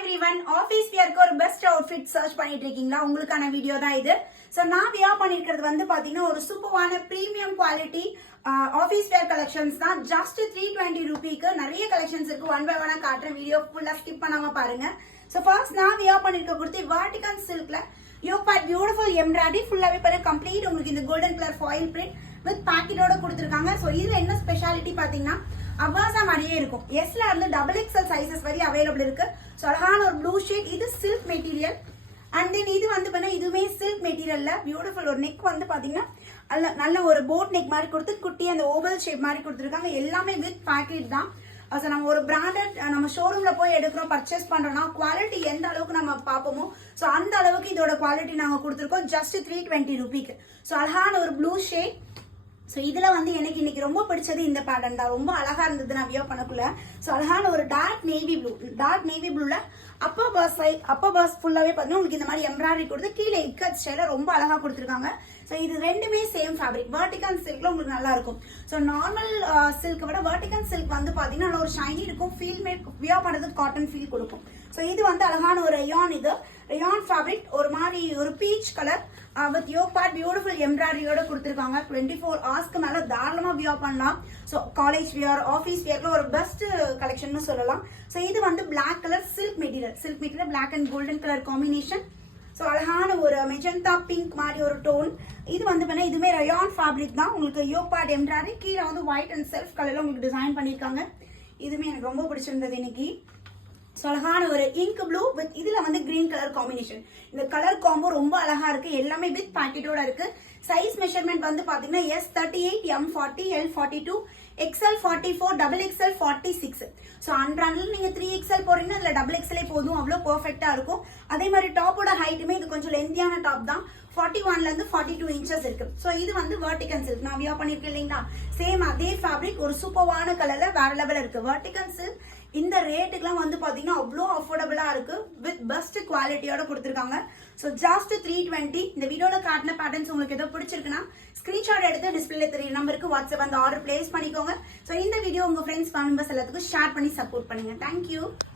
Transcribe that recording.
everyone, office wear ஒரு best outfit search பண்ணிட்டு இருக்கீங்களா? உங்களுக்கான வீடியோ தான் இது. So நான் வியர் பண்ணிருக்கிறது வந்து பாத்தீங்கன்னா ஒரு சூப்பரான பிரீமியம் குவாலிட்டி ஆபீஸ் வேர் கலெக்ஷன்ஸ் தான். ஜஸ்ட் 320 ரூபாய்க்கு நிறைய கலெக்ஷன்ஸ் இருக்கு. ஒன் பை ஒன்னா காட்டுற வீடியோ ஃபுல்லா ஸ்கிப் பண்ணாம பாருங்க. So first நான் வியர் பண்ணிருக்க குர்த்தி வாட்டிகன் சில்க்ல யோபாட் பியூட்டிஃபுல் எம்ப்ராய்டரி ஃபுல்லாவே பாருங்க. கம்ப்ளீட் உங்களுக்கு இந்த golden colour foil print with பாக்கெட்டோட கொடுத்துருக்காங்க. ஸோ இதுல என்ன ஸ்பெஷாலிட்டி பாத்தீங்கன்னா அவாசா மாதிரியே இருக்கும். எஸ்ல இருந்து டபுள் எக்ஸ்எல் சைசஸ் வரை அவைலபிள் இருக்கு. ஸோ அழகான ஒரு ப்ளூ ஷேட், இது சில்க் மெட்டீரியல். அண்ட் தென் இது வந்து பண்ணா இதுவுமே சில்க் மெட்டீரியல்ல பியூட்டிஃபுல் ஒரு நெக் வந்து பாத்தீங்கன்னா நல்ல ஒரு போட் நெக் மாதிரி கொடுத்து குட்டி அந்த ஓவல் ஷேப் மாதிரி கொடுத்துருக்காங்க. எல்லாமே வித் பாக்கெட் தான். ஸோ நம்ம ஒரு பிராண்டட் நம்ம ஷோரூம்ல போய் எடுக்கிறோம், பர்ச்சேஸ் பண்றோம்னா குவாலிட்டி எந்த அளவுக்கு நம்ம பார்ப்போமோ ஸோ அந்த அளவுக்கு இதோட குவாலிட்டி நாங்க கொடுத்துருக்கோம். ஜஸ்ட் 320 ரூபாய்க்கு. ஸோ அழகான ஒரு ப்ளூ ஷேட். ஸோ இதுல வந்து எனக்கு இன்னைக்கு ரொம்ப பிடிச்சது இந்த பேட்டர்ன் தான். ரொம்ப அழகா இருந்தது நான் வியர் பண்ணக்குள்ள. ஸோ அழகான ஒரு டார்க் நேவி ப்ளூல அப்பர் பாஸ் ஃபுல்லாவே பார்த்தீங்கன்னா உங்களுக்கு இந்த மாதிரி எம்ப்ராய்டரி கொடுத்து கீழே இக்கட் ஸ்டைல ரொம்ப அழகா கொடுத்துருக்காங்க. ஸோ இது ரெண்டுமே சேம் ஃபேப்ரிக். வெர்டிகன் சில்க்ல உங்களுக்கு நல்லா இருக்கும். ஸோ நார்மல் சில்க் விட வெர்டிகன் சில்க் வந்து பாத்தீங்கன்னா நல்ல ஒரு ஷைனி இருக்கும். ஃபீல் மேட் வியர் பண்ணுறதுக்கு காட்டன் ஃபீல் கொடுக்கும். ஸோ இது வந்து அழகான ஒரு ரயான். இது ரயான் ஃபேப்ரிக் ஒரு மாதிரி ஒரு பீச் கலர் வித் யோபாட் பியூட்டிஃபுல் எம்ப்ராய்டரியோட கொடுத்துருக்காங்க. 24 ஹவர்ஸ்க்கு மேல தாராளமா வியர் பண்ணலாம். ஸோ காலேஜ் வியர், ஆஃபீஸ் வியர்ல ஒரு பெஸ்ட் கலெக்ஷன் சொல்லலாம். ஸோ இது வந்து black colour silk material black and golden colour combination. So அழகான ஒரு மெஜந்தா பிங்க் மாதிரி ஒரு டோன். இது வந்து பண்ண இதுவுமே ரயான் ஃபேப்ரிக் தான். உங்களுக்கு யோபாட் எம்ப்ராய்டரி கீழே வந்து ஒயிட் அண்ட் செல்ஃப் கலர்ல உங்களுக்கு டிசைன் பண்ணியிருக்காங்க. இதுவுமே எனக்கு ரொம்ப பிடிச்சிருந்தது இன்னைக்கு. ஸோ அழகான ஒரு இங்க் ப்ளூ வித் இதுல வந்து கிரீன் கலர் காம்பினேஷன். இந்த கலர் காம்போ ரொம்ப அழகா இருக்கு. எல்லாமே வித் பாக்கெட்டோட இருக்கு. சைஸ் மெஷர்மெண்ட் வந்து பாத்தீங்கன்னா S38, M40, L42, XL 44, XXL 46. So அன்றான்ல நீங்க 3XL போறீங்கன்னா அதுல XXL போதும், அவ்வளோ பெர்ஃபெக்டா இருக்கும். அதே மாதிரி டாப்போட ஹைட்டுமே இது கொஞ்சம் லெந்தியான டாப் தான். 41ல இருந்து 42 இன்ச்சஸ் இருக்கு. ஸோ இது வந்து வெர்டிகன் சில்க் நான் வியர் பண்ணிருக்கேன் இல்லைங்களா? சேம் அதே ஃபேப்ரிக் ஒரு சூப்பரான கலர்ல வேற லெவல் இருக்கு. வெர்டிகன் சில்க் இந்த ரேட்டுக்குலாம் வந்து பாத்தீங்கன்னா அவ்வளோ அஃபோர்டபுளா இருக்கு. வித் பெஸ்ட் குவாலிட்டியோட கொடுத்துருக்காங்க. So just 320. இந்த வீடியோல காட்டின பேட்டர்ன்ஸ் உங்களுக்கு ஏதோ பிடிச்சிருக்குன்னா ஸ்கிரீன்ஷாட் எடுத்து டிஸ்பிளே தெரிய நம்பருக்கு வாட்ஸ்அப் அந்த ஆர்டர் பிளேஸ் பண்ணிக்கோங்க. ஸோ இந்த வீடியோ உங்க ஃப்ரெண்ட்ஸ் மெம்பர்ஸ் எல்லாத்துக்கும் ஷேர் பண்ணி சப்போர்ட் பண்ணுங்க. தேங்க்யூ.